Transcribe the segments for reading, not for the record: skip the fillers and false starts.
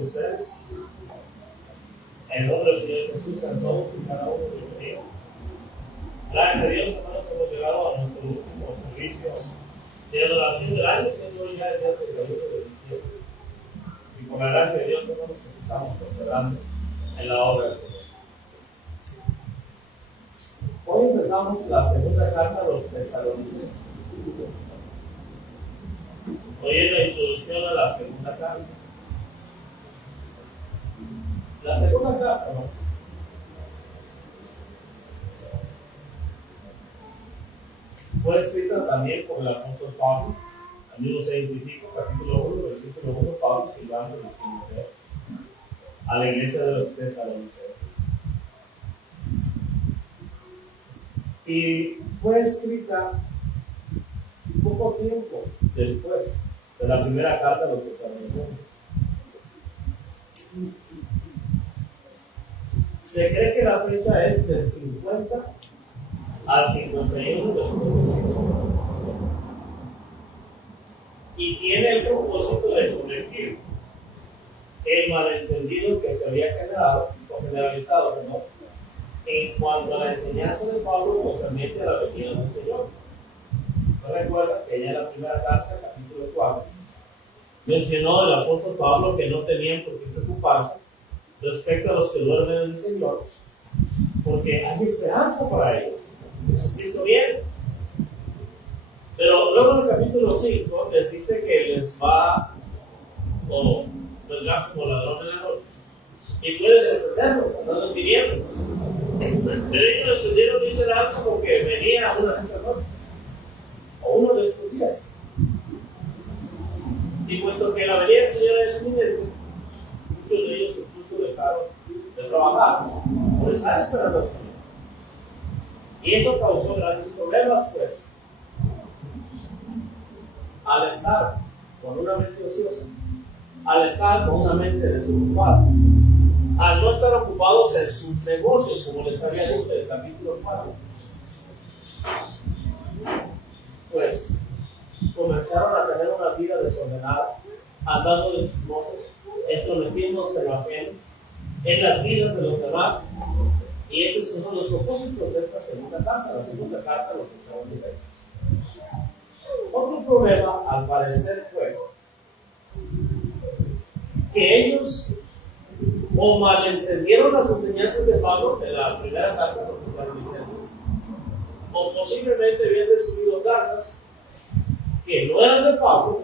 con ustedes. En nombre del Señor Jesús, a todos y cada uno de ustedes. Gracias a Dios, hermanos, hemos llegado a nuestro último servicio de adoración del año, siendo hoy ya el día 31 de diciembre. Y por la gracia de Dios, hermanos, estamos perseverando en la obra del Señor. Hoy empezamos la segunda carta a los Tesalonicenses. Hoy es la introducción a la segunda carta. La segunda carta, ¿no? Fue escrita también por el apóstol Pablo, al mismo se identifica, capítulo 1, versículo 1, Pablo escribiendo el Timoteo a la iglesia de los Tesalonicenses. Y fue escrita poco tiempo después de la primera carta de los Tesalonicenses. Se cree que la fecha es del 50 al 51 después de Cristo. Y tiene el propósito de corregir el malentendido que se había generado o generalizado, ¿no?, en cuanto a la enseñanza de Pablo concerniente a la venida del Señor. ¿No recuerda que ya en la primera carta, capítulo 4, mencionó el apóstol Pablo que no tenían por qué preocuparse respecto a los que duermen en el Señor, porque hay esperanza para ellos? Jesucristo viene. Pero luego en el capítulo 5 les dice que les va o vendrá como ladrón en la noche y puede sorprenderlos andando en tinieblas. Pero ellos lo entendieron literal porque venía una de estas noches o uno de estos días. Y puesto que la venida del Señor es inminente, muchos de ellos incluso dejaron de trabajar por estar esperando al Señor. Y eso causó grandes problemas, pues, al estar con una mente ociosa, al estar con una mente desocupada, al no estar ocupados en sus negocios, como les había dicho en el capítulo 4, pues comenzaron a tener una vida desordenada, andando de chismosos, entrometiéndose en lo ajeno, en las vidas de los demás. Y ese es uno de los propósitos de esta segunda carta, la segunda carta a los Tesalonicenses. Otro problema, al parecer, fue que ellos o malentendieron las enseñanzas de Pablo en la primera carta a los Tesalonicenses, o posiblemente habían recibido cartas que no eran de Pablo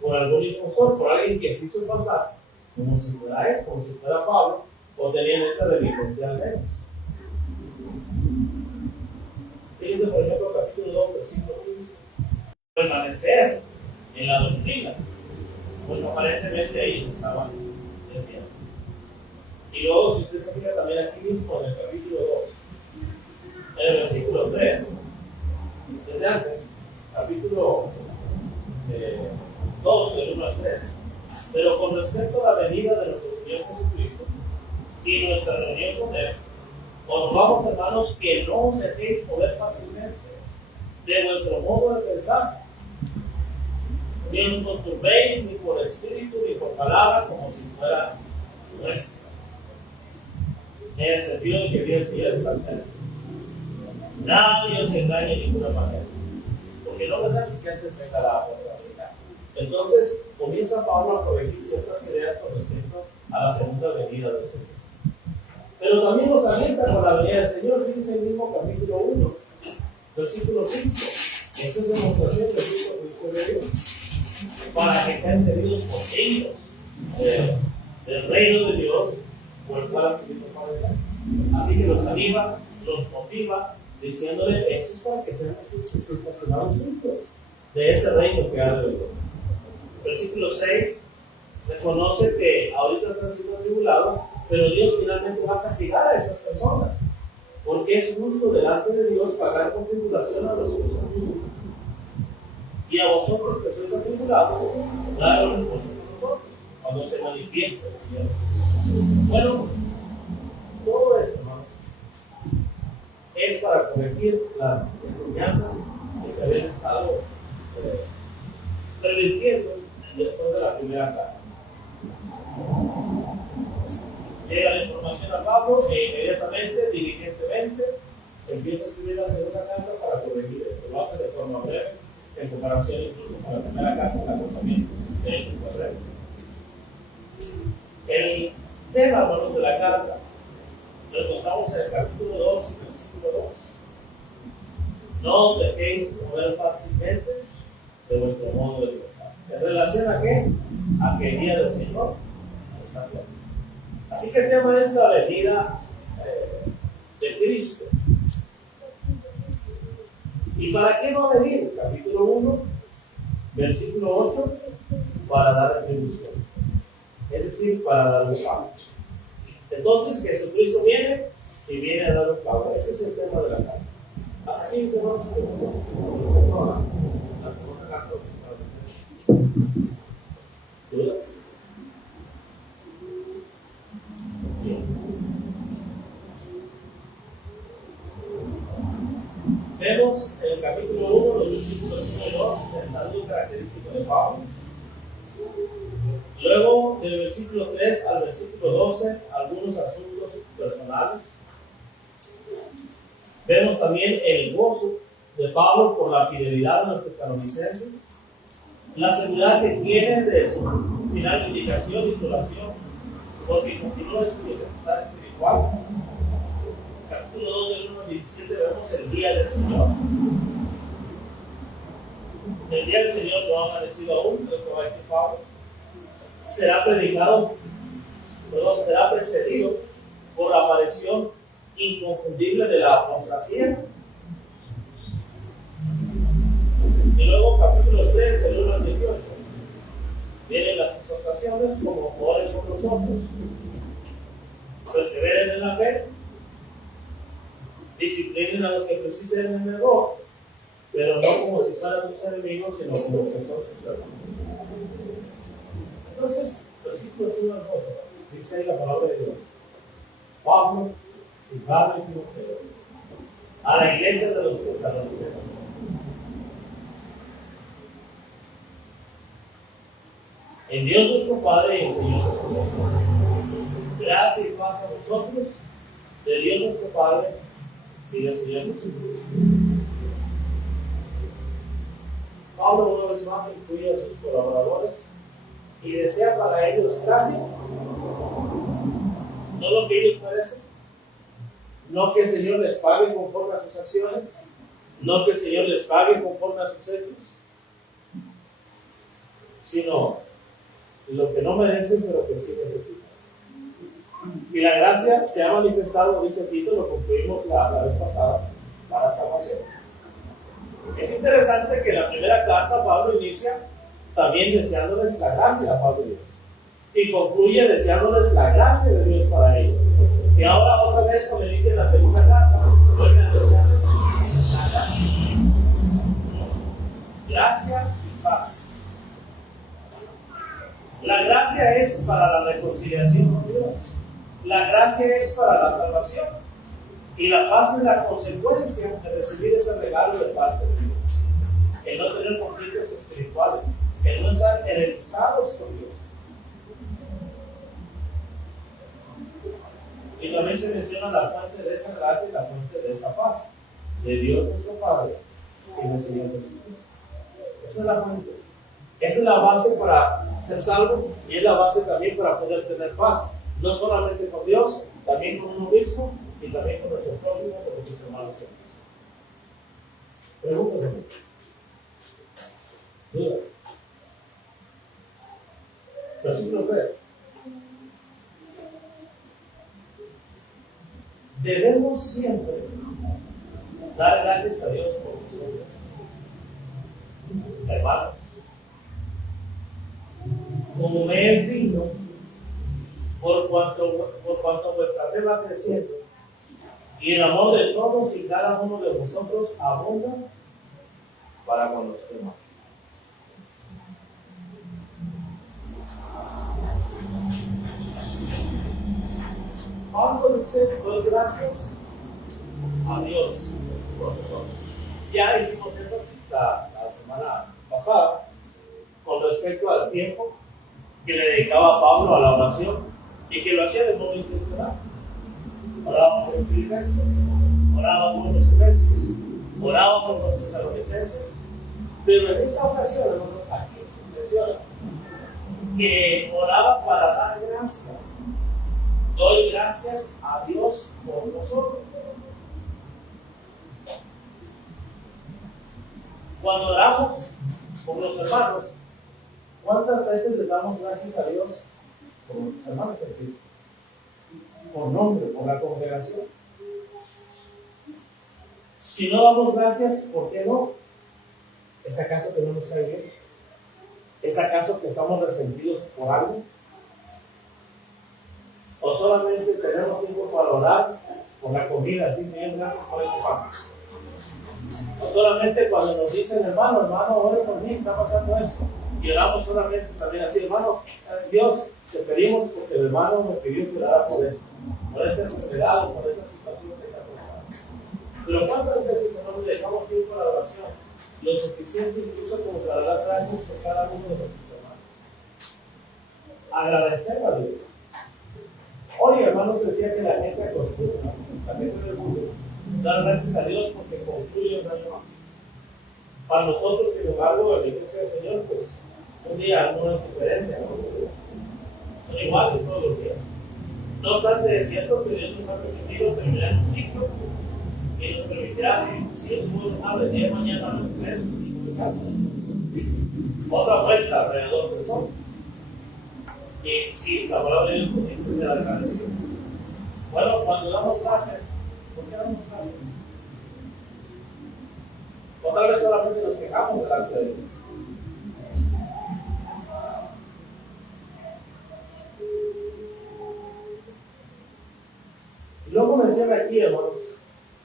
por algún impulsor, por alguien que se hizo pasar como si fuera él, como si fuera Pablo, o tenían esa religión al menos. Fíjense, por ejemplo, capítulo 2, versículo 15. Permanecer en la doctrina. Bueno, aparentemente ellos estaban desviando. Y luego, si usted se fija también aquí mismo, en el capítulo 2, en el versículo 3, desde antes, capítulo 2, del 1 al 3. Pero con respecto a la venida de nuestro Señor Jesucristo y nuestra reunión con Él, os rogamos, hermanos, que no os dejéis mover fácilmente de vuestro modo de pensar, ni os conturbéis ni por espíritu ni por palabra, como si fuera nuestra. En el sentido de que Dios el Señor está cerca. Nadie os engañe de ninguna manera, porque no vendrá sin que antes venga la otra señal. Entonces comienza Pablo a corregir ciertas ideas con respecto a la segunda venida del Señor. Pero también nos alienta con la venida del Señor. Fíjense el mismo capítulo 1, versículo 5. Eso es demostración del Hijo de Dios, para que sean tenidos por dignos del reino de Dios, por el cual ha sido padecidos. Así que los anima, los motiva, diciéndole: eso es para que sean estacionados juntos de ese reino que ha de venir. Versículo 6 reconoce que ahorita están siendo atribulados, pero Dios finalmente va a castigar a esas personas, porque es justo delante de Dios pagar con tribulación a los que son justos. Y a vosotros que sois atribulados, daros reposo con nosotros, cuando se manifieste el Señor. Bueno, todo esto, hermanos, es para corregir las enseñanzas que se habían estado revirtiendo después de la primera carta. Llega la información a Pablo e inmediatamente, diligentemente, empieza a escribir la segunda carta para corregir esto. Lo hace de forma breve, en comparación incluso con la primera carta, la acompañamiento de hecho fue breve. El tema, hermanos, de la carta lo encontramos en el capítulo 2 y versículo 2. No os dejéis mover fácilmente de vuestro modo de pensar. ¿En relación a qué? A que el día del Señor está cerca. Así que el tema es la venida de Cristo. ¿Y para qué va a venir? Capítulo 1, versículo 8, para dar retribución. Es decir, para dar un pago. Entonces, Jesucristo viene y viene a dar un pago. Ese es el tema de la carta. Hasta aquí, mis hermanos, la segunda carta de los Estados Unidos. ¿Dudas? Bien. Vemos en el capítulo 1, los versículos 1 y 2, el saludo característico de Pablo. Luego, del versículo 3 al versículo 12, algunos asuntos personales. Vemos también el gozo de Pablo por la fidelidad de los tesalonicenses, la seguridad que tiene de su final de indicación y su oración, porque continúa su libertad espiritual. Capítulo 2, del 1 al 17, vemos el día del Señor. El día del Señor no ha amanecido aún, lo que va a decir Pablo. Será precedido por la aparición inconfundible de la apostasía. Y luego, capítulo 3, del 1 al 18, vienen las exhortaciones como oren por nosotros, perseveren en la fe, disciplinen a los que persisten en el error, pero no como si fueran sus enemigos, sino como que son sus hermanos. Entonces, versículos 1 al 12, dice ahí la palabra de Dios. Pablo y Padre y Timoteo, a la iglesia de los tesalonicenses. En Dios nuestro Padre y el Señor Jesucristo, gracia y paz a vosotros, de Dios nuestro Padre y del Señor Jesucristo. Pablo una vez más incluye a sus colaboradores y desea para ellos gracia, no lo que ellos merecen, no que el Señor les pague conforme a sus acciones, no que el Señor les pague conforme a sus hechos, sino lo que no merecen pero que sí necesitan. Y la gracia se ha manifestado, dice Tito, lo concluimos la vez pasada, para salvación. Es interesante que en la primera carta Pablo inicia también deseándoles la gracia de la paz de Dios y concluye deseándoles la gracia de Dios para ellos. Y ahora otra vez cuando inicia la segunda carta, vuelve a desearles la gracia. Gracia y paz. La gracia es para la reconciliación con Dios. La gracia es para la salvación. Y la paz es la consecuencia de recibir ese regalo de parte de Dios. El no tener conflictos espirituales, el no estar enemistados con Dios. Y también se menciona la fuente de esa gracia y la fuente de esa paz, de Dios nuestro Padre y del Señor Jesucristo. Esa es la fuente. Esa es la base para ser salvo y es la base también para poder tener paz. No solamente con Dios, también con uno mismo y también con nuestro prójimo, con nuestros hermanos y amigos. Pregúntame. Duda. Versículo 3. Debemos siempre dar gracias a Dios por nosotros. Hermanos, como me es digno, por cuanto vuestra fe va creciendo, y el amor de todos y cada uno de vosotros abunda para con los demás. Pablo dice: doy gracias a Dios por nosotros. Ya hicimos énfasis la semana pasada con respecto al tiempo que le dedicaba Pablo a la oración y que lo hacía de modo intencional. Oraba por los filipenses, oraba por los efesios, oraba por los tesalonicenses, pero en esta ocasión, hermanos, aquí menciona que oraba para dar gracias. Doy gracias a Dios por nosotros. Cuando oramos por los hermanos, ¿cuántas veces le damos gracias a Dios por los hermanos de Cristo? Por nombre, por la congregación. Si no damos gracias, ¿por qué no? ¿Es acaso que no nos cae bien? ¿Es acaso que estamos resentidos por algo? ¿O solamente tenemos tiempo para orar por la comida? Sí, Señor, gracias por este pan. O solamente cuando nos dicen, hermano, ore por mí, está pasando esto. Y oramos solamente también así, hermano, Dios, te pedimos porque el hermano me pidió que orara por esto, por esta enfermedad o por esta situación que está pasando. Pero ¿cuántas veces, hermano, le dejamos tiempo a la oración? Lo suficiente incluso como para dar gracias por cada uno de nuestros hermanos. Agradecer a Dios. Hoy, hermanos, decía que la gente acostumbra, la gente del mundo, dar gracias a Dios porque concluye un año más. Para nosotros, sin embargo, en la iglesia del Señor, pues, un día no es diferente, ¿no? Son iguales todos los días. No obstante, es cierto que Dios nos ha permitido terminar un ciclo y nos permitirá, si es bueno, el día de mañana nos vemos y comenzar otra vuelta alrededor del sol. Y sí, la palabra de Dios dice que sea agradecido. Bueno, cuando damos gracias, ¿por qué damos gracias? O tal vez solamente nos quejamos delante de Dios. Y luego menciona aquí, hermanos,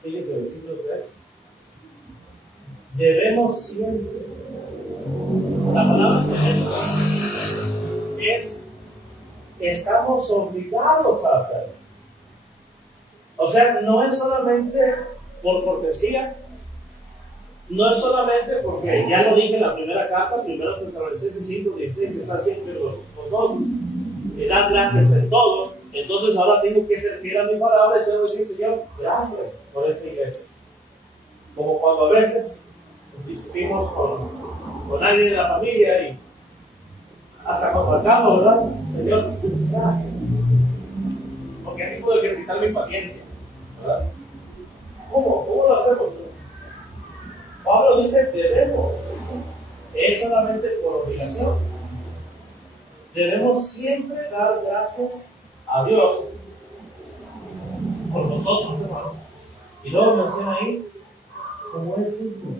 fíjense, versículo 3. Debemos siempre. La palabra debemos es estamos obligados a hacerlo. O sea, no es solamente por cortesía, no es solamente porque ya lo dije en la primera carta, 1 Tesalonicenses 5:16, está siempre los dos, me dan gracias en todo, entonces ahora tengo que ser fiel a mi palabra y tengo que decir, Señor, gracias por esta iglesia. Como cuando a veces discutimos con alguien de la familia y hasta compartamos, ¿verdad? Señor, gracias. Porque así puedo ejercitar mi paciencia, ¿verdad? ¿Cómo lo hacemos? Pablo dice, debemos. Es solamente por obligación. Debemos siempre dar gracias a Dios por nosotros, hermanos. Y luego menciona ahí, como es digno.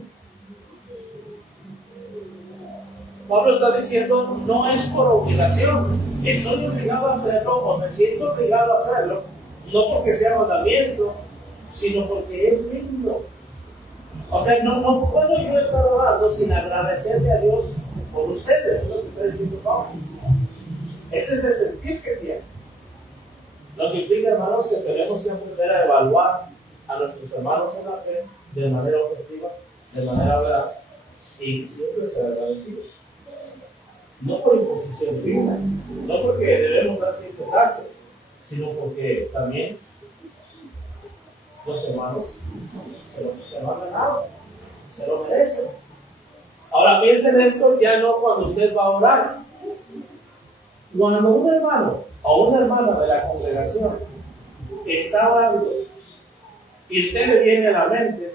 Pablo está diciendo, no es por obligación, estoy obligado a hacerlo o me siento obligado a hacerlo, no porque sea mandamiento, sino porque es digno. O sea, no puedo yo estar orando sin agradecerle a Dios por ustedes, es lo que está diciendo Pablo. Ese es el sentir que tiene. Lo que implica, hermanos, que tenemos que aprender a evaluar a nuestros hermanos en la fe de manera objetiva, de manera veraz, y siempre ser agradecidos. No por imposición divina, no porque debemos dar siempre gracias, sino porque también los hermanos se lo han ganado, se lo merecen. Ahora piensen esto ya no cuando usted va a orar. Cuando un hermano o una hermana de la congregación está orando y usted le viene a la mente,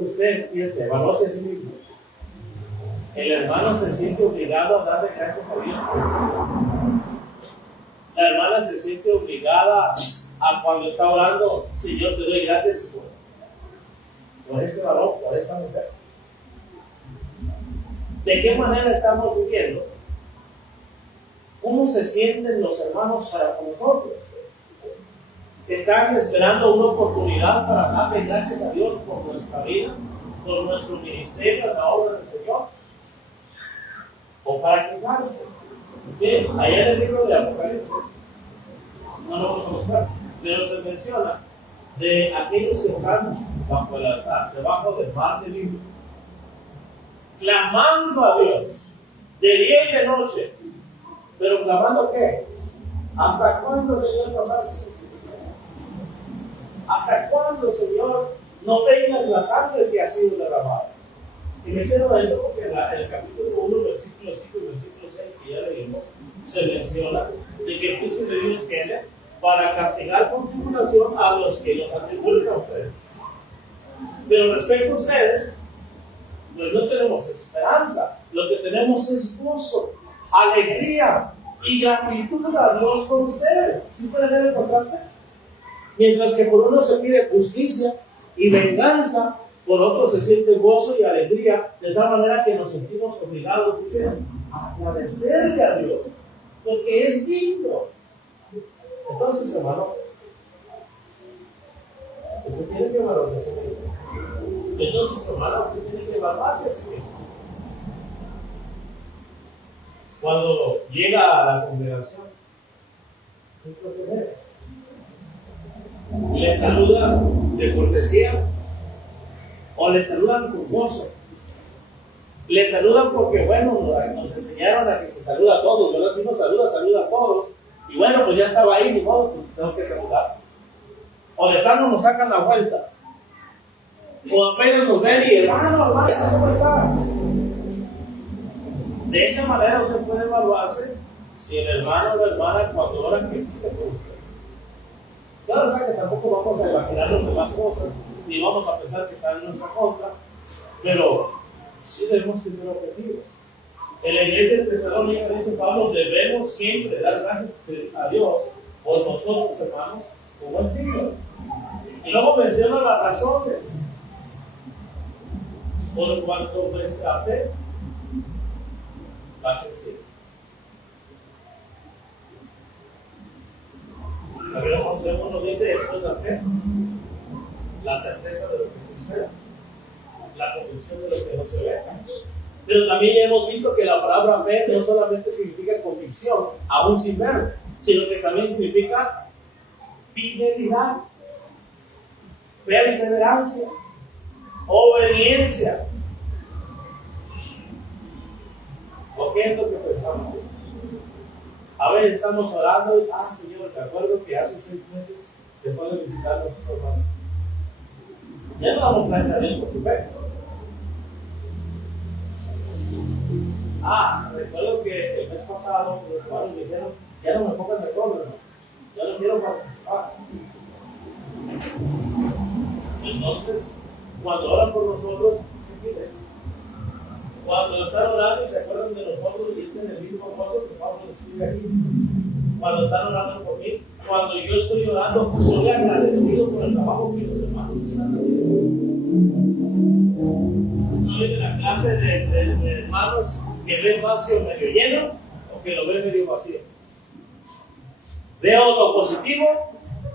usted piensa, evalúese a sí mismo. El hermano se siente obligado a darle gracias a Dios. La hermana se siente obligada a cuando está orando, Señor, te doy gracias por ese varón, por esa mujer. ¿De qué manera estamos viviendo? ¿Cómo se sienten los hermanos para con nosotros? ¿Están esperando una oportunidad para darle gracias a Dios por nuestra vida, por nuestro ministerio, la obra del Señor? ¿O para quejarse? Bien, allá en el libro de Apocalipsis, no lo vamos a mostrar, pero se menciona de aquellos que están bajo el altar, debajo del mar de vidrio, clamando a Dios de día y de noche. Pero clamando ¿qué? ¿Hasta cuándo, Señor, nos haces justicia? ¿Hasta cuándo, Señor, no vengas la sangre que ha sido derramada? Y me hicieron eso porque en el capítulo 1, versículo 5 y versículo 6, que ya leímos, se menciona de que el juicio de Dios viene para castigar con tribulación a los que los atribuyen a ustedes. Pero respecto a ustedes, pues no tenemos esperanza. Lo que tenemos es gozo, alegría y gratitud a Dios por ustedes. ¿Sí pueden ver el contraste? Mientras que por uno se pide justicia y venganza, por otro se siente gozo y alegría, de tal manera que nos sentimos obligados, dice, a agradecerle a Dios, porque es digno. Entonces, hermano, usted tiene que evaluarse a sí mismo. Entonces, hermano, usted tiene que evaluarse a sí mismo. Cuando llega a la congregación, ¿qué es lo que ve? ¿Le saludan de cortesía o le saludan con gozo? Le saludan porque, bueno, nos enseñaron a que se saluda a todos, ¿verdad? Si uno saluda a todos. Y bueno, pues ya estaba ahí, ni modo, pues tengo que saludar. O de plano nos sacan la vuelta. O apenas nos ven y, hermano, ¿cómo estás? De esa manera usted puede evaluarse si el hermano o la hermana cuando ora que pide por usted. Claro, o sea que tampoco vamos a imaginarnos de las cosas, ni vamos a pensar que están en nuestra contra, pero sí debemos ser objetivos. En la iglesia de Tesalónica, dice Pablo, debemos siempre dar gracias a Dios por nosotros, hermanos, como es digno. Y luego menciona las razones. Por cuanto nuestra fe va a crecer. La Biblia nos dice esto es la fe, la certeza de lo que se espera, la convicción de lo que no se ve. Pero también ya hemos visto que la palabra fe no solamente significa convicción, aún sin ver, sino que también significa fidelidad, perseverancia, obediencia. ¿O qué es lo que pensamos? A veces estamos orando y, Señor, te acuerdo que hace 6 meses después de visitar a nuestros hermanos. Ya no damos gracias a Dios por su fe. Recuerdo que el mes pasado los hermanos me dijeron, ya no me pongan de acuerdo, ya no quiero participar. Entonces, cuando oran por nosotros, ¿qué piden? Cuando están orando y se acuerdan de nosotros, sienten el mismo gozo que Pablo escribe aquí. Cuando están orando por mí, cuando yo estoy orando, soy agradecido por el trabajo que los hermanos están haciendo. Soy de la clase de hermanos que ve vacío medio lleno o que lo ve medio vacío. ¿Veo lo positivo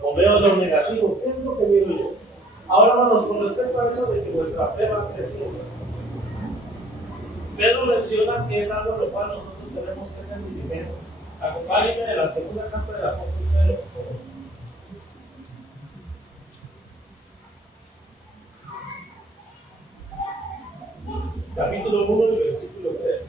o veo lo negativo? ¿Qué es lo que miro yo? Ahora, hermanos, con respecto a eso de que nuestra fe va creciendo, Pedro menciona que es algo en lo cual nosotros tenemos que tener diligencia. Acompáñenme en la segunda carta del apóstol Pedro, por favor. Capítulo 1 y versículo 3.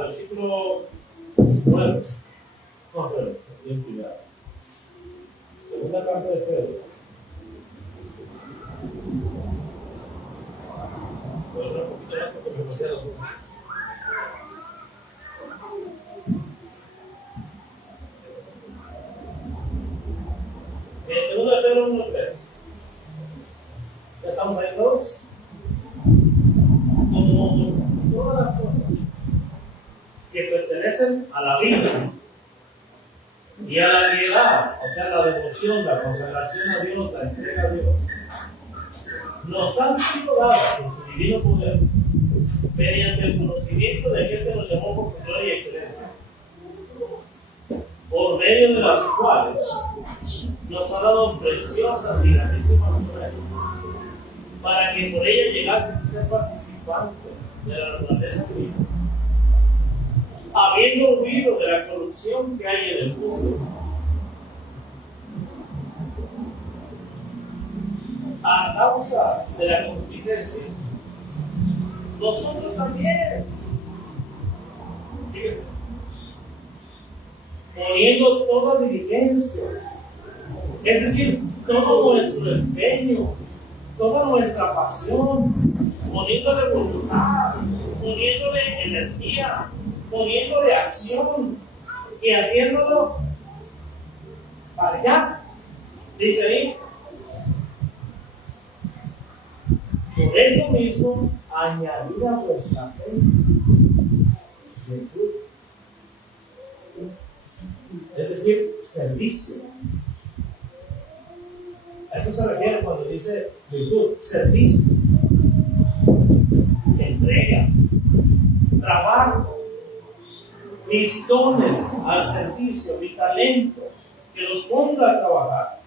Versículo 9. No, pero, bien cuidado. Segunda carta de Pedro. Voy a otro poquito más porque me pasé a los ojos. En segunda de Pedro 1:3. ¿Ya estamos ahí todos? Como todas las cosas que pertenecen a la vida y a la piedad, o sea, la devoción, la consagración a Dios, la entrega a Dios, nos han sido dadas por su divino poder, mediante el conocimiento de aquel que nos llamó por su gloria y excelencia, por medio de las cuales nos ha dado preciosas y grandísimas pruebas, para que por ellas llegasen a ser participantes de la naturaleza divina, habiendo huido de la corrupción que hay en el mundo a causa de la concupiscencia, nosotros también, fíjense, poniendo toda diligencia, es decir, todo nuestro empeño, toda nuestra pasión, poniéndole voluntad, poniéndole energía, poniéndole acción y haciéndolo para allá. Dice ahí, por eso mismo, añadir a vuestra fe virtud, es decir, servicio. A eso se refiere cuando dice virtud, servicio, entrega, trabajo, mis dones al servicio, mi talento, que los ponga a trabajar.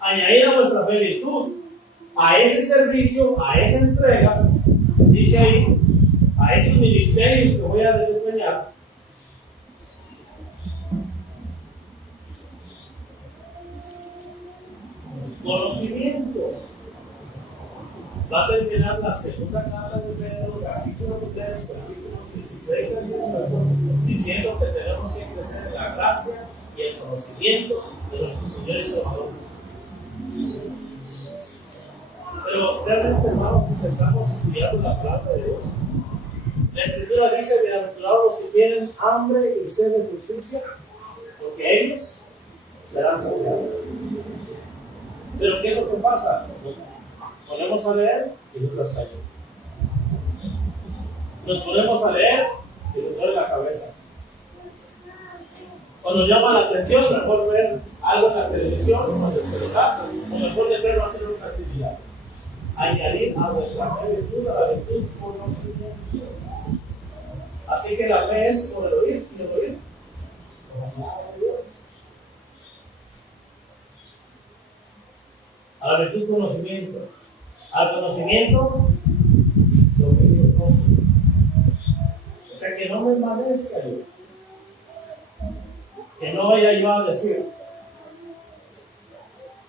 Añadir a vuestra fe virtud, a ese servicio, a esa entrega, dice ahí, a esos ministerios que voy a desempeñar, conocimiento. Va a terminar la segunda carta de Pedro, capítulo 3, versículos 16 al 18, diciendo que tenemos que crecer en la gracia y el conocimiento de nuestro Señor y Salvador Jesucristo. Pero realmente, hermanos, empezamos estudiando la palabra de Dios. La Escritura dice: bienaventurados los que tienen hambre y sed de justicia, porque ellos serán saciados. Pero ¿qué es lo que pasa? Nos ponemos a leer y nos las calla. Nos ponemos a leer y nos duele la cabeza. Cuando llama la atención, mejor ver algo en la televisión o en el celular, o mejor de verlo hacer una actividad. Añadir a vuestra fe virtud, a la virtud conocimiento. Así que la fe es por el oír y el oír por la palabra de Dios. A la virtud conocimiento. Al conocimiento sobre Dios propio. O sea, que no me envanezca yo. Que no vaya yo a decir,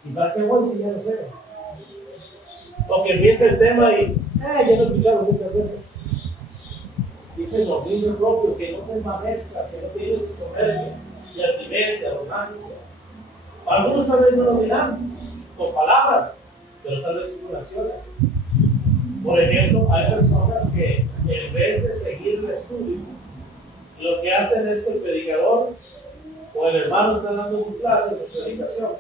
¿y para qué voy si ya no sé? O que empiece el tema y, ya lo he escuchado muchas veces. Dice el dominio propio, que no te envanezcas, que no tienes tu soberbia, y altivez, y arrogancia. Algunos tal vez no lo dirán con palabras, pero tal vez con acciones. Por ejemplo, hay personas que en vez de seguir el estudio, lo que hacen es que el predicador o el hermano está dando su clase de predicación.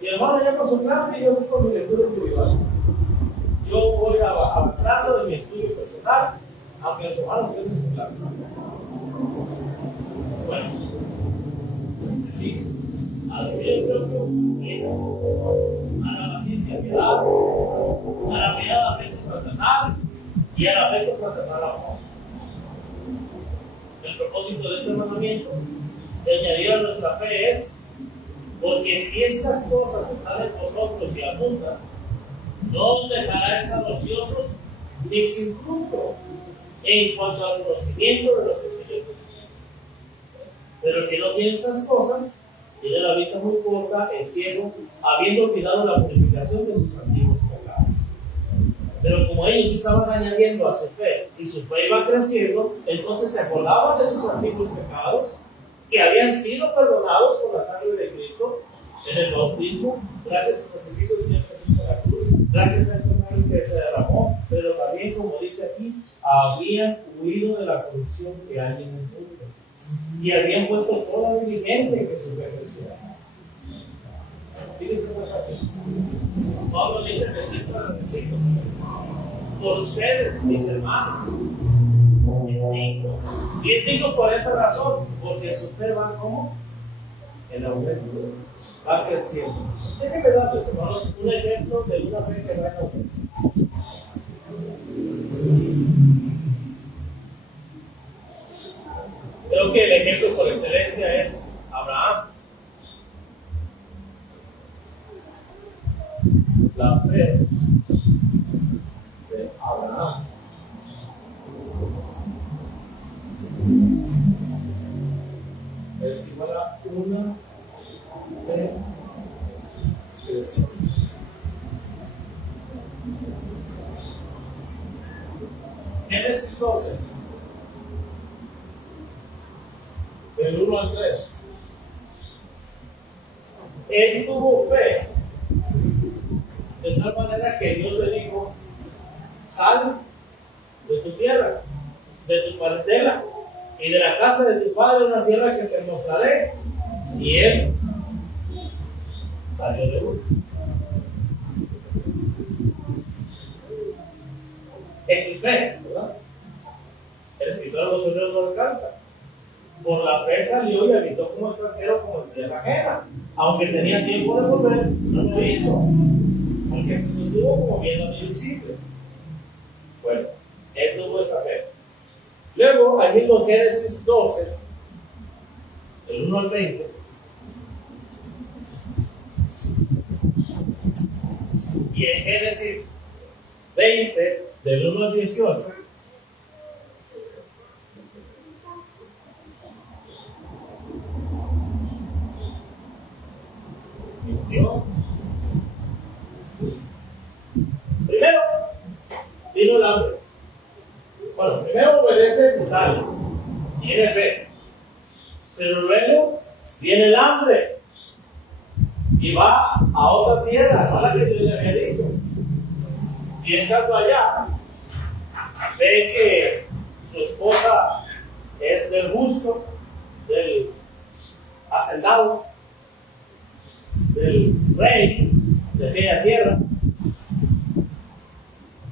Mi hermano ya con su clase y yo voy con mi lectura individual. Yo voy avanzando en mi estudio personal, aunque los hermanos tienen su clase. Bueno, sí, a lo que yo creo que es a la paciencia que da, a la mirada afecto fraternal y al afecto fraternal amor. El propósito de este mandamiento de añadir a nuestra fe es: porque si estas cosas están en vosotros y abundan, no os dejará estar ociosos ni sin fruto en cuanto al conocimiento de nuestro Señor Jesucristo. Pero el que no tiene estas cosas tiene la vista muy corta, es ciego, habiendo olvidado la purificación de sus antiguos pecados. Pero como ellos estaban añadiendo a su fe y su fe iba creciendo, entonces se acordaban de sus antiguos pecados que habían sido perdonados por la sangre de Cristo en el bautismo, gracias al sacrificio del Señor Jesús en la cruz, gracias a esta sangre que se derramó, pero también, como dice aquí, habían huido de la corrupción que hay en el mundo y habían puesto toda diligencia en que su fe creciera. Fíjense más aquí. Pablo dice en versículo 35: por ustedes, mis hermanos, y es digno por esa razón, porque su fe va como en aumento, va creciendo. Déjenme darles, hermanos, un ejemplo de una fe que va en aumento. Creo que el ejemplo por excelencia es Abraham. La fe de Abraham es igual a una fe creciente. Génesis 12, del 1 al 3. Él tuvo fe, de tal manera que Dios le dijo: sal de tu tierra, de tu parentela y de la casa de tu padre, una tierra que te mostraré. Y él salió de Ur. Es su fe, ¿verdad? El escritor de los Hebreos lo recalca. Por la fe salió y habitó como extranjero, como en tierra ajena. Aunque tenía tiempo de volver, no lo hizo, porque se sostuvo como viendo al invisible. Bueno, él tuvo esa fe. Luego, aquí en Génesis 12, del 1 al 20, y en Génesis 20, del 1 al 18, primero vino el hambre. Bueno, primero obedece y sale, tiene fe, pero luego viene el hambre y va a otra tierra, no la que Dios le había dicho. Y estando allá, ve que su esposa es del justo, del hacendado, del rey de aquella tierra,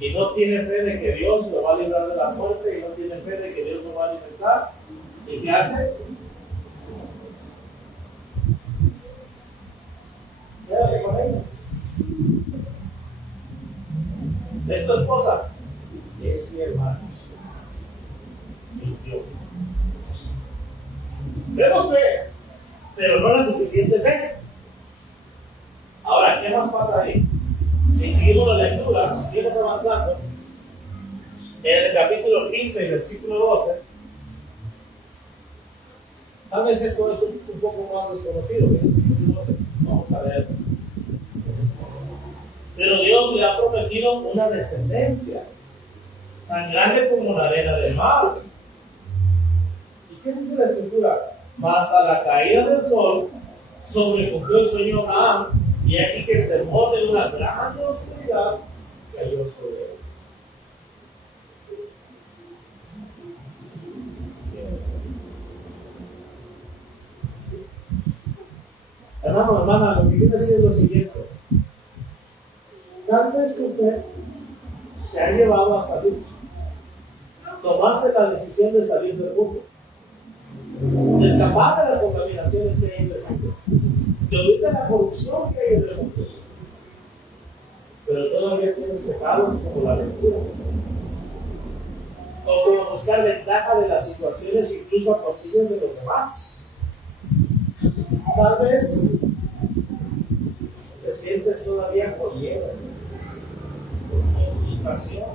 y no tiene fe de que Dios lo va a librar de la muerte, y no tiene fe de que Dios lo va a alimentar. ¿Y qué hace? Quédate con ella. Es tu esposa, es mi hermana. Y yo. Vemos fe, pero no la suficiente fe. Ahora, ¿qué más pasa ahí? Si seguimos la lectura, seguimos avanzando, en el capítulo 15 y versículo 12, tal vez esto es un poco más desconocido, vamos a ver. Pero Dios le ha prometido una descendencia tan grande como la arena del mar. ¿Y qué dice la escritura? Mas a la caída del sol sobrecogió el sueño a Abraham, y aquí que el temor de una gran oscuridad cayó sobre él. Hermano, hermana, lo que quiero decir es lo siguiente. Tal vez usted se ha llevado a salir, tomarse la decisión de salir del mundo, de escapar de las contaminaciones que hay en el mundo, de huir de la corrupción que hay en el mundo, pero todavía tienes pecados como la locura, o como buscar ventaja de las situaciones, incluso a costillas de los demás. Tal vez te sientes todavía con miedo, con frustración,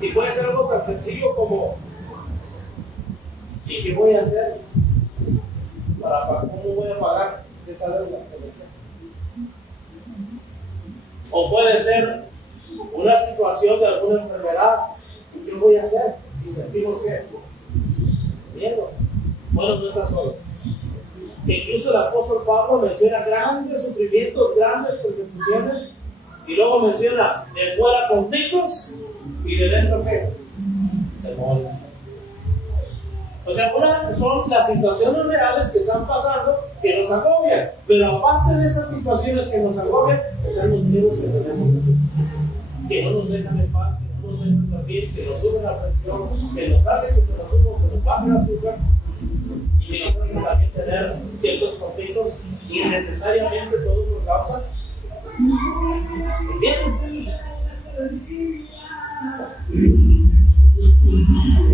y puede ser algo tan sencillo como: ¿y qué voy a hacer? ¿Cómo voy a pagar esa deuda? O puede ser una situación de alguna enfermedad. ¿Qué voy a hacer? Y sentimos que miedo. Bueno, no está solo. Incluso el apóstol Pablo menciona grandes sufrimientos, grandes persecuciones, y luego menciona de fuera conflictos y de dentro ¿qué? Temores. O sea, una son las situaciones reales que están pasando que nos agobian, pero aparte de esas situaciones que nos agobian, están los miedos que tenemos, que no nos dejan en paz, que no nos dejan dormir, que nos suben la presión, que nos hace que se nos suba, que nos baje el azúcar, y que nos hace también tener ciertos conflictos innecesariamente todos por causa. Bien.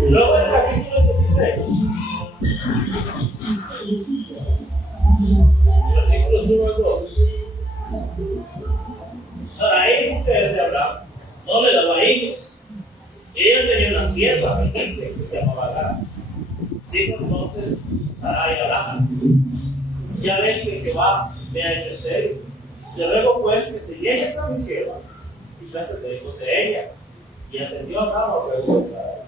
Luego en el capítulo 16, versículos 1 al 2, Sarai, mujer de Abraham, no le daba hijos. Ella tenía una sierva que se llamaba Agar. Dijo entonces Sarai a Abraham: ya ves que Jehová me ha intercedido. Te ruego pues que te llegues a mi sierva, quizás se lejos de ella y atendió a la pregunta.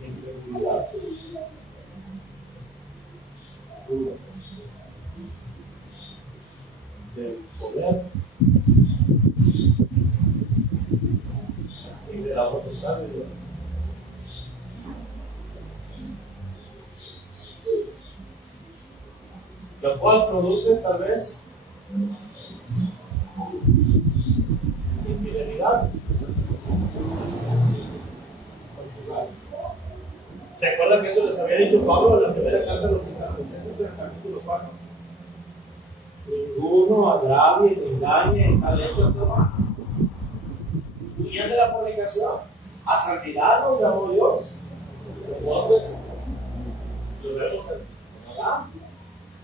Incredulidad. Dudas del poder y de la voluntad de Dios. Lo cual produce tal vez infidelidad. ¿Se acuerdan que eso les había dicho Pablo en la primera carta de los Tesalonicenses en el capítulo 4? Ninguno agravie ni engañe en tal hecho de hermano. Huyan de la fornicación. A santidad nos llamó Dios. Entonces, lo vemos en Adán.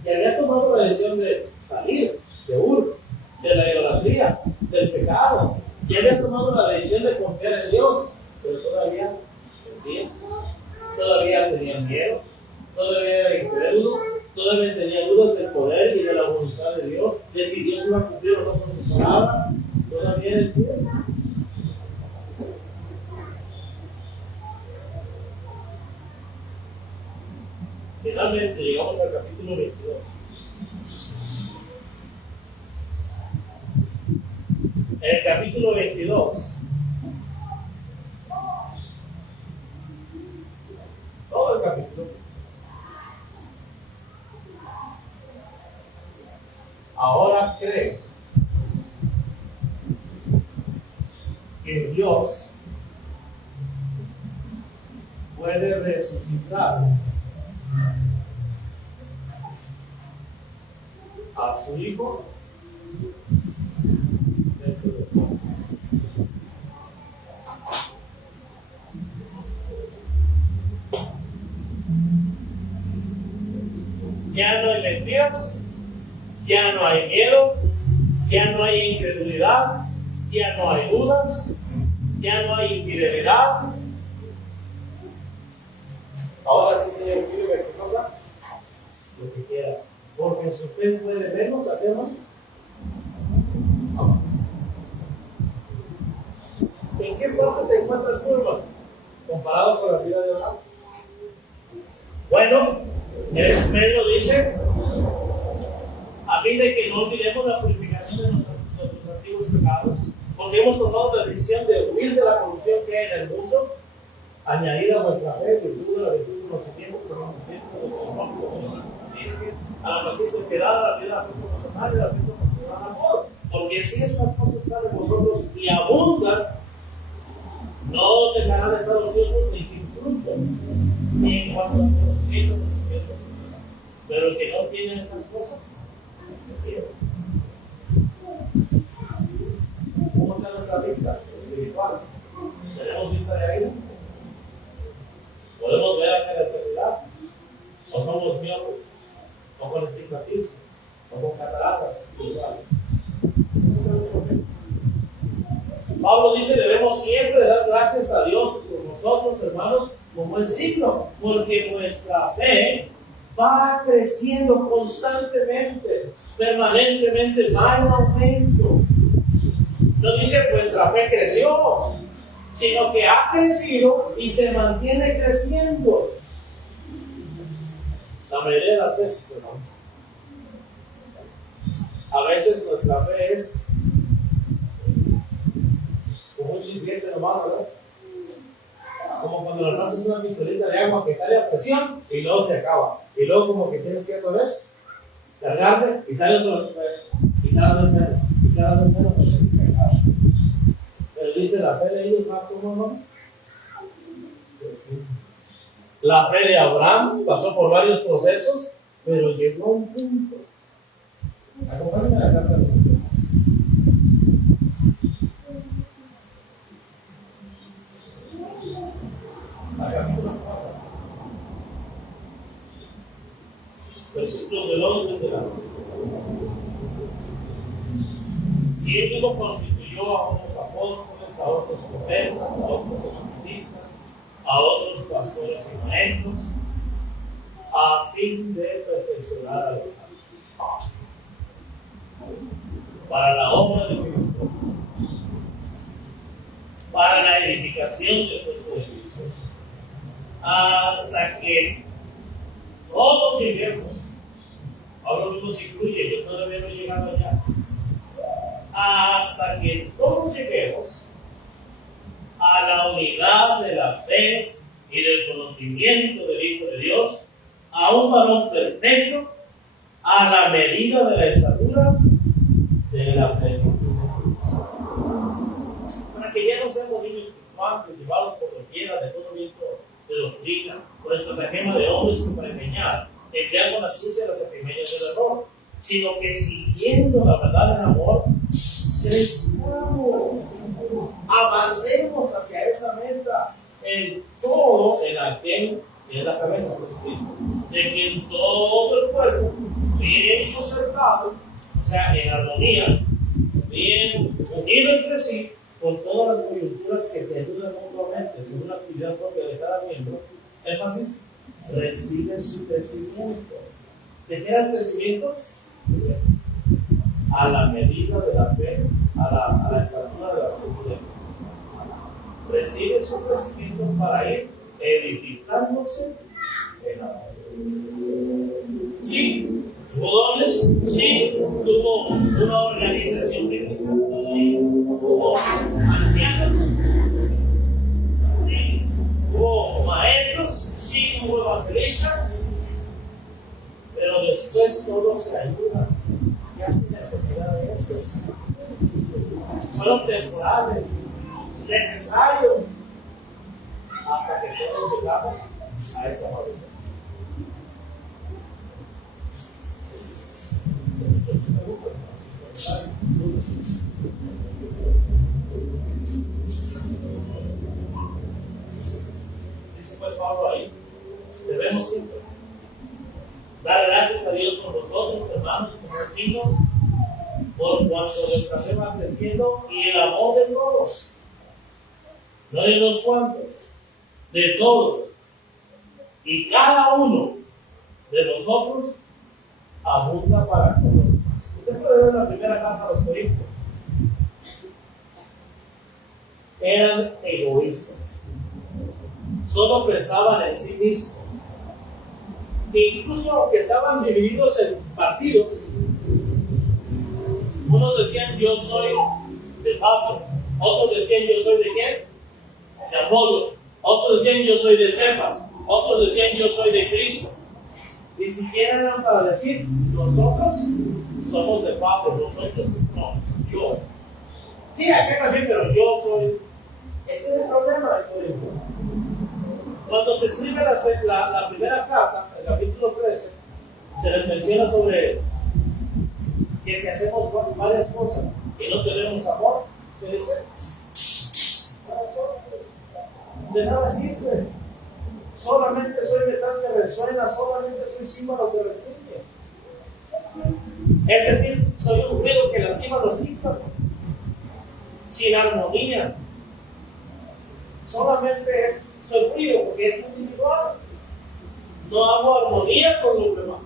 Y había tomado la decisión de salir de Ur, de la idolatría, del pecado. Y había tomado la decisión de confiar en Dios, pero todavía mentía, todavía tenía miedo, todavía era incrédulo, todavía tenía dudas del poder y de la voluntad de Dios, de si Dios iba a cumplir o no con su palabra, todavía mentía. Finalmente llegamos al capítulo 22. En el capítulo 22, todo el capítulo, ahora cree que Dios puede resucitar a su hijo dentro del cuerpo. Ya no hay mentiras, ya no hay miedo, ya no hay incredulidad, ya no hay dudas, ya no hay infidelidad. Ahora sí, Señor, quiero que cosa lo que quiera. Porque en su fe puede vernos, ¿hacemos? ¿En qué parte te encuentras tú, hermano? Comparado con la vida de Abraham. Bueno, el primero dice, a fin de que no olvidemos la purificación de nuestros antiguos pecados, porque hemos tomado la decisión de huir de la corrupción que hay en el mundo, añadir a nuestra fe virtud de la virtud de conocimiento, a la paciencia piedad, a la piedad, a la fe al amor. Porque si estas cosas están en vosotros y abundan, no dejarán de estar ociosos ni sin fruto, ni en cuanto a conocimiento. Pero el que no tiene estas cosas, es ciego. ¿Cómo está nuestra vista espiritual? ¿Tenemos vista de aire? ¿Podemos ver hacia la eternidad? ¿O somos miopes? ¿O con estigmatismo? ¿O con cataratas espirituales? Pablo dice: debemos siempre dar gracias a Dios por nosotros, hermanos, como es digno, porque nuestra fe va creciendo constantemente, permanentemente, va en aumento. No dice vuestra fe creció, sino que ha crecido y se mantiene creciendo. La mayoría de las veces, hermanos. A veces nuestra fe es como un chisguete nomás, ¿verdad? Como cuando le haces una pistolita de agua que sale a presión y luego se acaba. Y luego como que tienes que otra vez cargarle y sale otra vez. Y cada vez menos. Y cada vez menos porque se acaba. Pero dice la fe de ellos va como más. La fe de Abraham pasó por varios procesos, pero llegó a un punto. Acompáñame a la carta de los Hebreos. Capítulo 4. Versículos del 11 de la. Y él mismo constituyó a unos apóstoles, a otros profetas, a otros evangelistas, a otros pastores y maestros, a fin de perfeccionar a los santos, para la obra de Cristo, para la edificación del cuerpo de Cristo, hasta que todos lleguemos. Ahora mismo se incluye, yo todavía no he llegado allá. Hasta que todos lleguemos a la unidad de la fe y del conocimiento del Hijo de Dios, a un varón perfecto, a la medida de la estatura de la plenitud de Cristo. Para que ya no seamos niños fluctuantes, llevados por doquiera de todo viento de doctrina, por estratagema de hombres para engañar, empleando la astucia de las artimañas del error, sino que siguiendo la verdad en amor, crezcamos, avancemos hacia esa meta en todo, en aquel que es la cabeza, Jesucristo, de quien todo el cuerpo, bien concertado, o sea, en armonía, bien unido entre sí, con todas las coyunturas que se ayudan mutuamente según la actividad propia de cada miembro, énfasis, recibe su crecimiento. ¿De qué era el crecimiento? A la medida de la fe, a la estatura de la plenitud de Cristo. Recibe su crecimiento para ir edificándose en amor. Sí, tuvo dones, sí, tuvo una organización bíblica, sí, tuvo ancianos, sí, tuvo maestros, sí, tuvo evangelistas, pero después todos se ayudan. ¿Qué hace necesidad de eso? Fueron temporales, necesarios, hasta que todos llegamos a esa madurez. Dice pues Pablo ahí, debemos siempre dar gracias a Dios por vosotros, hermanos, como es digno, por cuanto nuestra fe va creciendo y el amor de todos, no de unos cuantos, de todos, y cada uno de nosotros abunda para con otros. Usted puede ver la primera carta a los Corintios. Eran egoístas, solo pensaban en sí mismos. Incluso aunque estaban divididos en partidos, unos decían yo soy de Pablo, otros decían yo soy de quién, de Apolo, otros decían yo soy de Cefas, otros decían yo soy de Cristo. Ni siquiera eran para decir nosotros somos de Pablo, nosotros no, yo. Sí, acá también, pero yo soy. Ese es el problema del Corinto. Cuando se escribe la primera carta, el capítulo 13, se les menciona sobre que si hacemos varias cosas y no tenemos amor, ¿qué dice? De nada sirve. Solamente soy metal que resuena, solamente soy símbolo que retiene. Es decir, soy un ruido que lastima a los tímpanos, sin armonía. Solamente soy ruido porque es individual. No hago armonía con los demás.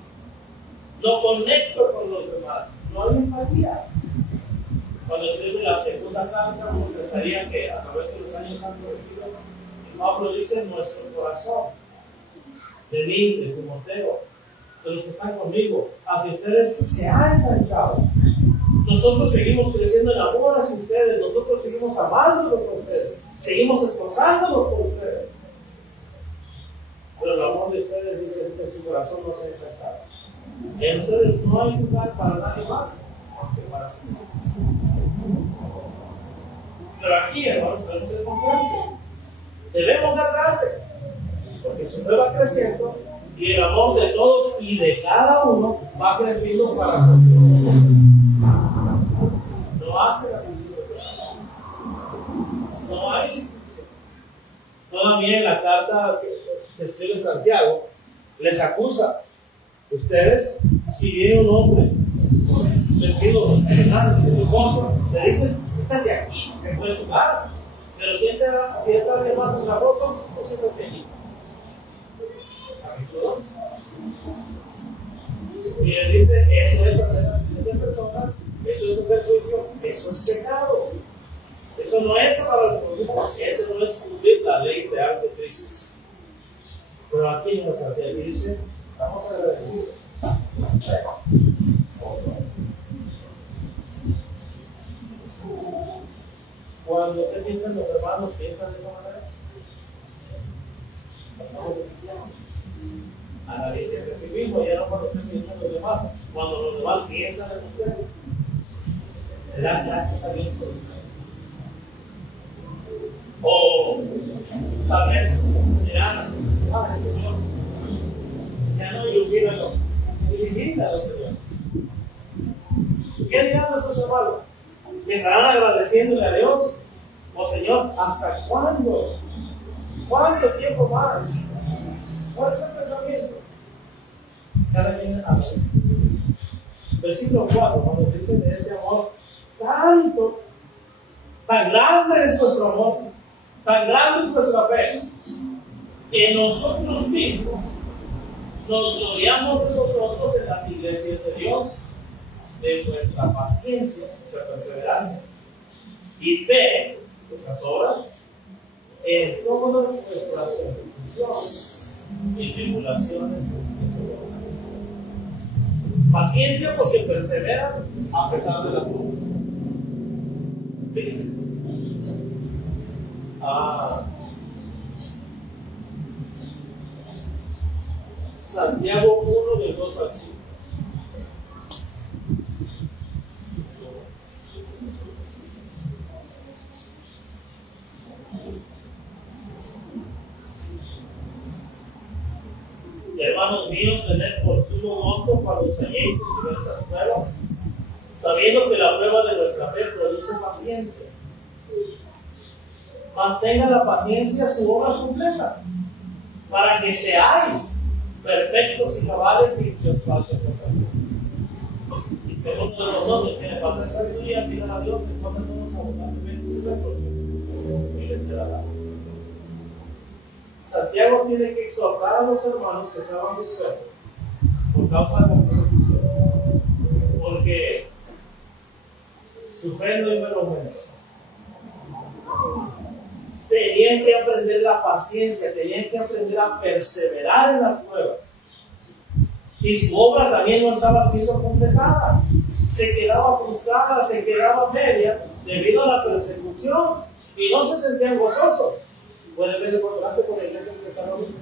No conecto con los demás. No hay empatía. Cuando escribe la segunda carta, pensaría que a través de los años han crecido. Pablo dice en nuestro corazón, de mí, de Timoteo, de los que están conmigo, hacia ustedes se ha ensanchado. Nosotros seguimos creciendo en amor hacia ustedes, nosotros seguimos amándolos a ustedes, seguimos esforzándonos por ustedes. Pero el amor de ustedes dice que en su corazón no se ha ensanchado. En ustedes no hay lugar para nadie más que para sí. Pero aquí, hermanos, tenemos el contraste. Debemos dar gracias, porque su fe va creciendo y el amor de todos y de cada uno va creciendo para todos. No hace la sentido de Dios. No hay institución. Todavía en la carta que escribe Santiago les acusa. Ustedes, si viene un hombre vestido elegante, lujoso, le dicen, siéntate aquí, en buen lugar. Pero siéntate más en la rosa o siéntate allí. Y él dice, eso es hacer acepción de personas, eso es hacer juicio, eso es pecado. Eso no es para el prójimo, eso no es cumplir la ley real de Cristo. Pero aquí nos hace, aquí dice, estamos agradecidos. Cuando usted piensa en los hermanos, piensa de esta manera. Analice a sí mismo, ya no cuando usted piensa en los demás. Cuando los demás piensan en usted, le dan gracias a Dios por usted. O tal vez dirán, ay Señor, ya no ilumínalo, ilumínalo Señor. ¿Qué dirán nuestros hermanos? ¿Que estarán agradeciéndole a Dios? O Señor, ¿hasta cuándo? ¿Cuánto tiempo más? ¿Cuál es el pensamiento? Cada quien habla. Versículo 4, cuando dice de ese amor, tanto, tan grande es nuestro amor, tan grande es nuestra fe, que nosotros mismos nos gloriamos de nosotros en las iglesias de Dios, de nuestra paciencia, nuestra perseverancia y fe, nuestras obras, en todas nuestras persecuciones y tribulaciones. Paciencia porque perseveran a pesar de las obras. Fíjense. Santiago 1 del 2 al 5. Hermanos míos, tened por sumo gozo cuando os halléis en diversas pruebas, sabiendo que la prueba de vuestra fe produce paciencia. Mas tenga la paciencia su obra completa, para que seáis perfectos y cabales sin que os falte cosa. Y si alguno de nosotros tiene falta de sabiduría, pidan a Dios que ponga todos abundantemente su fe, y les será dado. Santiago tiene que exhortar a los hermanos que estaban dispersos por causa de la persecución, porque su fe no iba a aumentar. Tenían que aprender la paciencia, tenían que aprender a perseverar en las pruebas. Y su obra también no estaba siendo completada. Se quedaba frustrada, se quedaba a medias debido a la persecución y no se sentían gozosos. Puede ver el contraste con la iglesia de Tesalónica.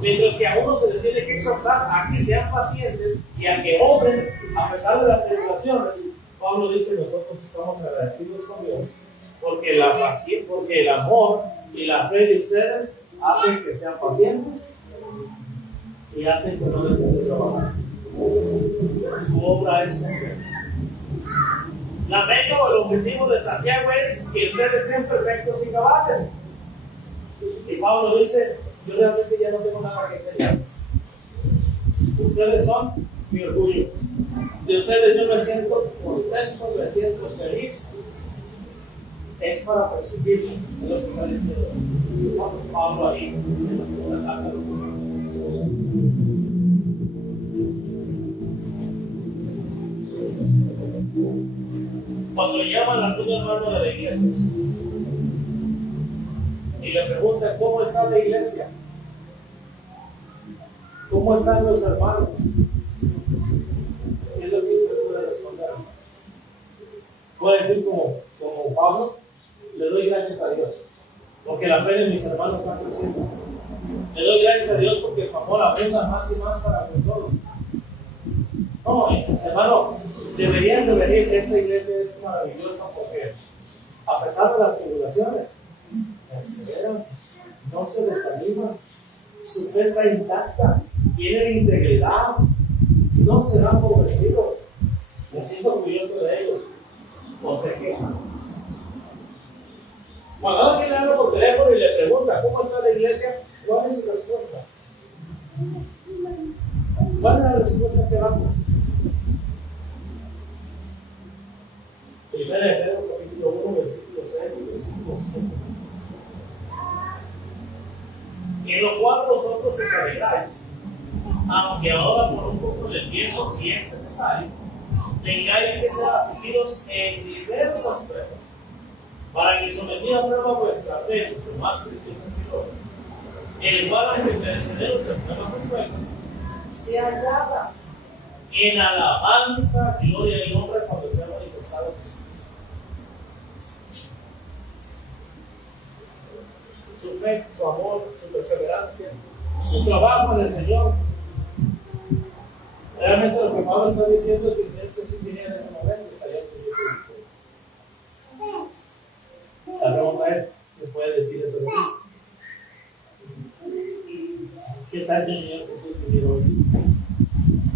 Mientras que a uno se les tiene que exhortar a que sean pacientes y a que obren a pesar de las tribulaciones, Pablo dice: nosotros estamos agradecidos con Dios porque la paciencia, porque el amor y la fe de ustedes hacen que sean pacientes y hacen que no dejen de trabajar. Su obra es completa. La meta o el objetivo de Santiago es que ustedes sean perfectos y cabales. Y Pablo dice: yo realmente ya no tengo nada que enseñarles. Ustedes son mi orgullo. De ustedes yo me siento contento, me siento feliz. Es para perseguirles, es lo que está diciendo Pablo ahí en la segunda carta de los Corintios. Cuando llaman a algún hermano de la iglesia y le preguntan: ¿cómo está la iglesia? ¿Cómo están los hermanos? ¿Qué es lo que usted puede responder? Puede decir como Pablo: le doy gracias a Dios porque la fe de mis hermanos va creciendo. Le doy gracias a Dios porque su amor abunda más y más para con todos. No, hermano, deberían de venir. Esta iglesia es maravillosa porque a pesar de las tribulaciones perseveran, no se desaniman, su fe está intacta, tienen integridad, no serán aborrecidos. Me siento orgulloso de ellos, no se quejan. Cuando alguien le habla por teléfono y le pregunta: ¿cómo está la iglesia?, ¿cuál es su respuesta? ¿Cuál es la respuesta que damos? Primera de Pedro, capítulo 1, versículo 6 y versículo 7. En lo cual vosotros os alegráis, aunque ahora por un poco de tiempo, si es necesario, tengáis que ser afligidos en diversas pruebas, para que sometida a prueba vuestra fe, lo más precioso que gloria, el cual al perecederos de prueba con fuego, se hallada en alabanza, gloria y honra cuando sea manifestado en Cristo. Su fe, su amor, su perseverancia, su trabajo en el Señor. Realmente lo que Pablo está diciendo es que si el Señor Jesús viniera en ese momento, estaría orgulloso. La pregunta es, ¿se puede decir eso de ti? ¿Qué tal si el Señor Jesús viniera hoy?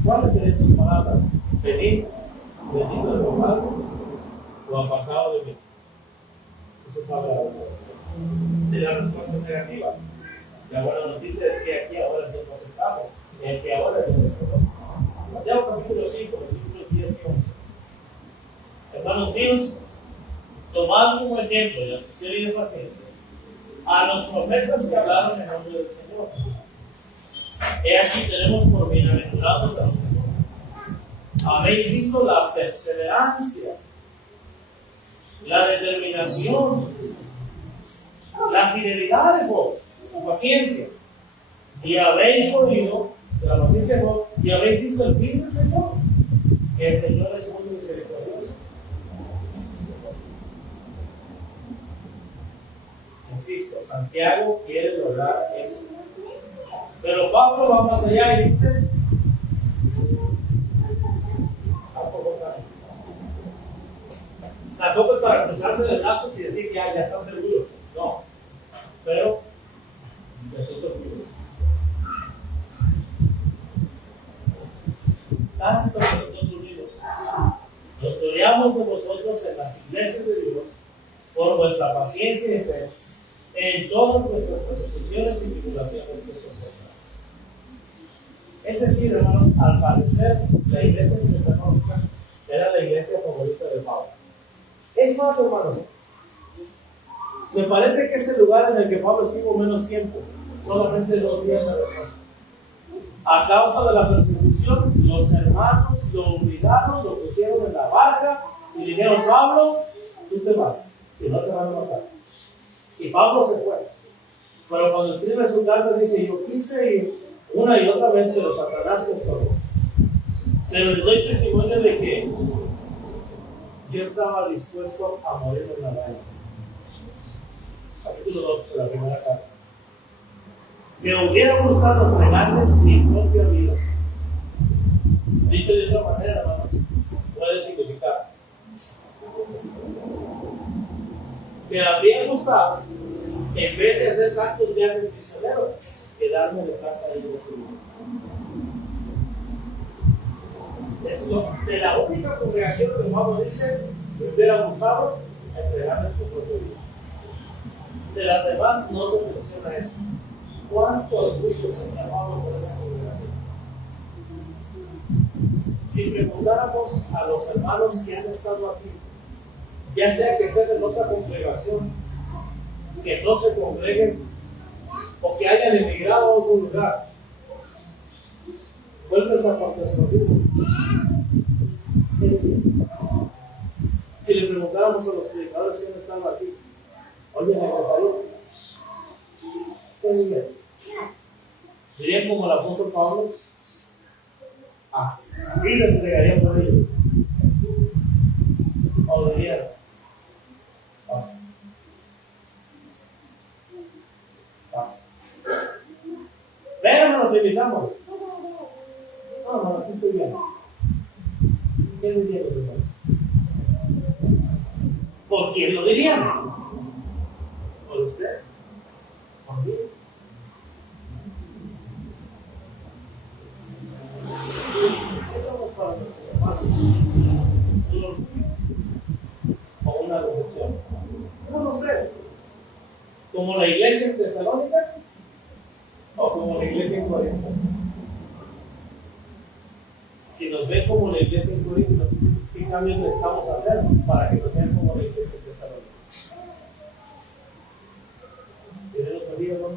¿Cuáles serían sus palabras? ¿Venid, venido de lo malo o apartado de mí? Eso es habla de eso. Sería la respuesta negativa. La buena noticia es que aquí ahora Dios lo aceptamos, el que ahora es nuestro Dios. Mateo capítulo 5, versículos 10 y 11. Hermanos míos, tomad como ejemplo de aflicción y de paciencia a los profetas que hablaron en nombre del Señor. He aquí tenemos por bienaventurados a los que habéis visto la perseverancia, la determinación, la fidelidad de Job, la paciencia, y habéis oído de la paciencia de Job, y habéis visto el fin del Señor, que el Señor es muy misericordioso. Insisto, Santiago quiere lograr eso. Pero Pablo va más allá y dice: tampoco es para cruzarse de brazos y decir que ya están seguros. No. Pero nosotros tanto que nosotros mismos nos gloriamos de vosotros en las iglesias de Dios por vuestra paciencia y fe en todas vuestras persecuciones y tribulaciones que soportan. Es decir, hermanos, al parecer la iglesia tesalónica era la iglesia favorita de Pablo. Es más, hermanos, me parece que es el lugar en el que Pablo estuvo menos tiempo, solamente 2 días de reposo. A causa de la persecución, los hermanos lo obligaron, lo pusieron en la barca y dijeron: Pablo, tú te vas, y no te van a matar. Y Pablo se fue. Pero cuando escribe su carta dice: yo quise ir una y otra vez, pero Satanás me estorbó. Pero les doy testimonio de que yo estaba dispuesto a morir en la batalla. Capítulo 2 de la primera carta. Me hubiera gustado entregarles mi propia vida. Dicho de otra manera, hermanos, puede significar: me habría gustado, en vez de hacer tantos viajes misioneros, quedarme de casa ahí de su vida. Es de la única congregación que Pablo dice: me hubiera gustado entregarles mi propia vida. De las demás no se menciona eso. ¿Cuánto orgullo tenía Pablo por esa congregación? Si preguntáramos a los hermanos que han estado aquí, ya sea que estén en otra congregación, que no se congreguen o que hayan emigrado a otro lugar, vuelves a Puerto. Si le preguntáramos a los predicadores que han estado aquí: oye, ¿regresarías? ¿Qué dirían? ¿Dirían como el apóstol Pablo? Y le entregarían por ellos. O dirían: paz. Ven, hermano, te invitamos. No, hermano, aquí estoy bien. ¿Qué dirían los hermanos? ¿Por quién lo dirían? ¿Por usted? ¿Por mí? ¿Qué somos para nuestros hermanos? ¿Un orgullo o una decepción? ¿Cómo nos ven? ¿Como la iglesia en Tesalónica o como la iglesia en Corinto? Si nos ven como la iglesia en Corinto, ¿qué cambios necesitamos hacer para que nos vean como la iglesia en Tesalónica? ¿Tienen otro día, no?